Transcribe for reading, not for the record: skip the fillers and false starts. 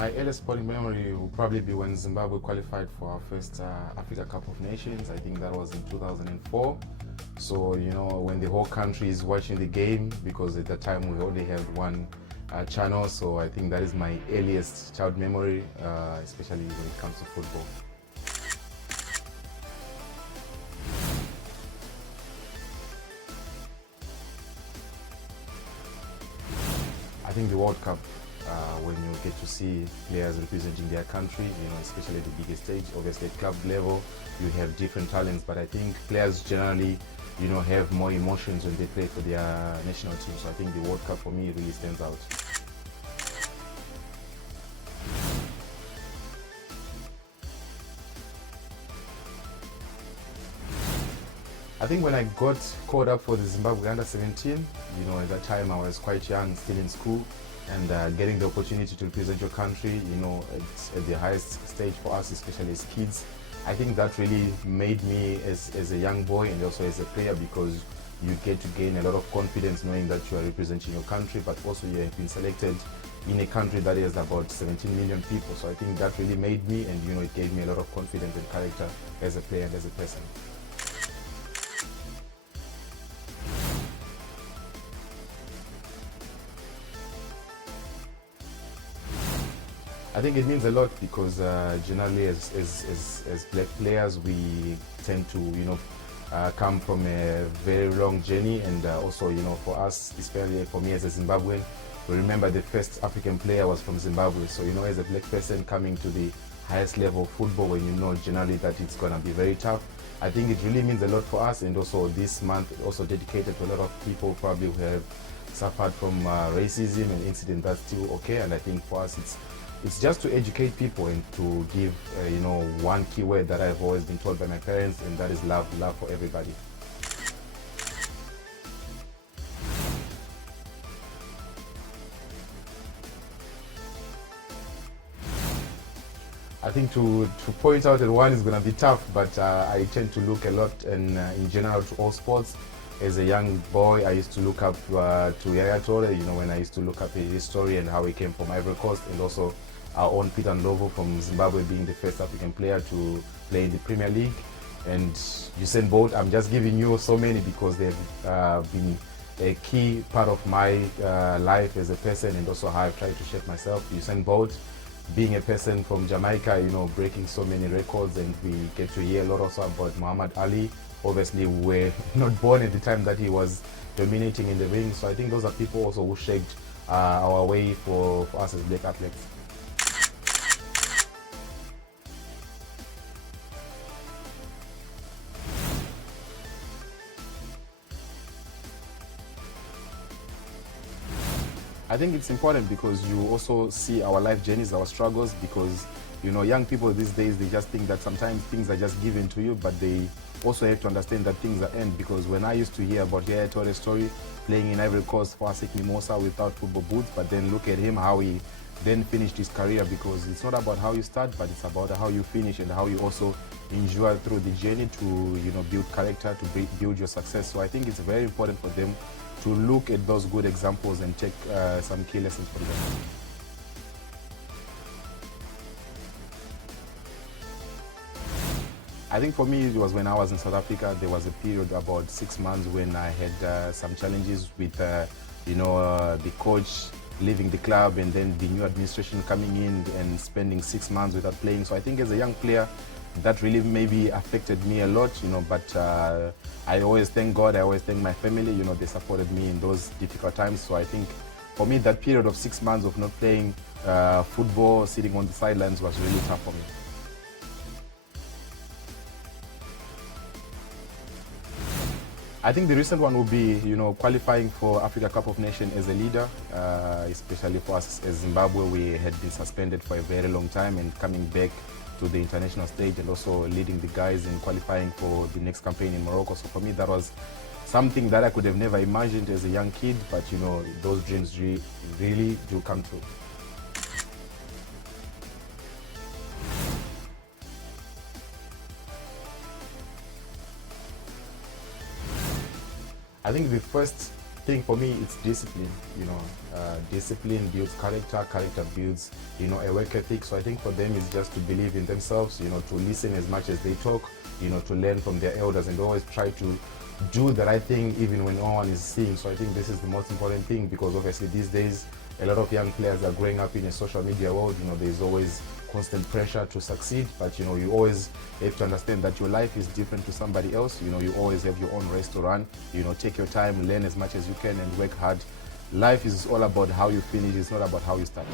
My earliest sporting memory will probably be when Zimbabwe qualified for our first Africa Cup of Nations. I think that was in 2004. So, when the whole country is watching the game, because at that time we only had one channel. So I think that is my earliest child memory, especially when it comes to football. I think the World Cup, when you get to see players representing their country, especially at the biggest stage. Obviously at club level, you have different talents, but I think players generally, have more emotions when they play for their national team. So I think the World Cup for me really stands out. I think when I got called up for the Zimbabwe Under-17, at that time I was quite young, still in school, and getting the opportunity to represent your country, at the highest stage for us, especially as kids, I think that really made me as a young boy and also as a player, because you get to gain a lot of confidence knowing that you are representing your country, but also you have been selected in a country that has about 17 million people. So I think that really made me, and it gave me a lot of confidence and character as a player and as a person. I think it means a lot because generally as black players we tend to come from a very long journey, and also for us, especially for me as a Zimbabwean, we remember the first African player was from Zimbabwe. So as a black person coming to the highest level of football, when you know generally that it's going to be very tough, I think it really means a lot for us. And also this month also dedicated to a lot of people probably who have suffered from racism and incident that's still okay. And I think for us it's just to educate people and to give one key word that I've always been told by my parents, and that is love for everybody. I think to point out that one is going to be tough, but I tend to look a lot in general to all sports. As a young boy, I used to look up to Yaya Toure, when I used to look up his story and how he came from Ivory Coast, and also our own Peter Ndlovu from Zimbabwe being the first African player to play in the Premier League. And Usain Bolt, I'm just giving you so many because they've been a key part of my life as a person, and also how I've tried to shape myself. Usain Bolt, being a person from Jamaica, breaking so many records, and we get to hear a lot also about Muhammad Ali. Obviously, we were not born at the time that he was dominating in the ring. So I think those are people also who shaped our way for us as black athletes. I think it's important because you also see our life journeys, our struggles, because young people these days, they just think that sometimes things are just given to you, but they also have to understand that things are earned. Because when I used to hear about Yaya Toure's story, playing in Ivory Coast for ASEC Mimosa without football boots, but then look at him, how he then finished his career, because it's not about how you start, but it's about how you finish and how you also endure through the journey to build character, to build your success. So I think it's very important for them to look at those good examples and take some key lessons from them. I think for me it was when I was in South Africa. There was a period about 6 months when I had some challenges with the coach leaving the club, and then the new administration coming in and spending 6 months without playing. So I think as a young player, that really maybe affected me a lot, but I always thank God, I always thank my family, they supported me in those difficult times. So I think for me, that period of 6 months of not playing football, sitting on the sidelines, was really tough for me. I think the recent one will be, qualifying for Africa Cup of Nations as a leader, especially for us as Zimbabwe. We had been suspended for a very long time, and coming back to the international stage and also leading the guys in qualifying for the next campaign in Morocco. So for me, that was something that I could have never imagined as a young kid, but those dreams really do come true. I think the first think for me it's discipline. Discipline builds character, character builds a work ethic. So I think for them it's just to believe in themselves, to listen as much as they talk, to learn from their elders and always try to do the right thing even when no one is seeing. So I think this is the most important thing, because obviously these days a lot of young players are growing up in a social media world. There's always constant pressure to succeed, but you always have to understand that your life is different to somebody else. You always have your own race to run. Take your time, learn as much as you can, and work hard. Life is all about how you finish, it's not about how you start.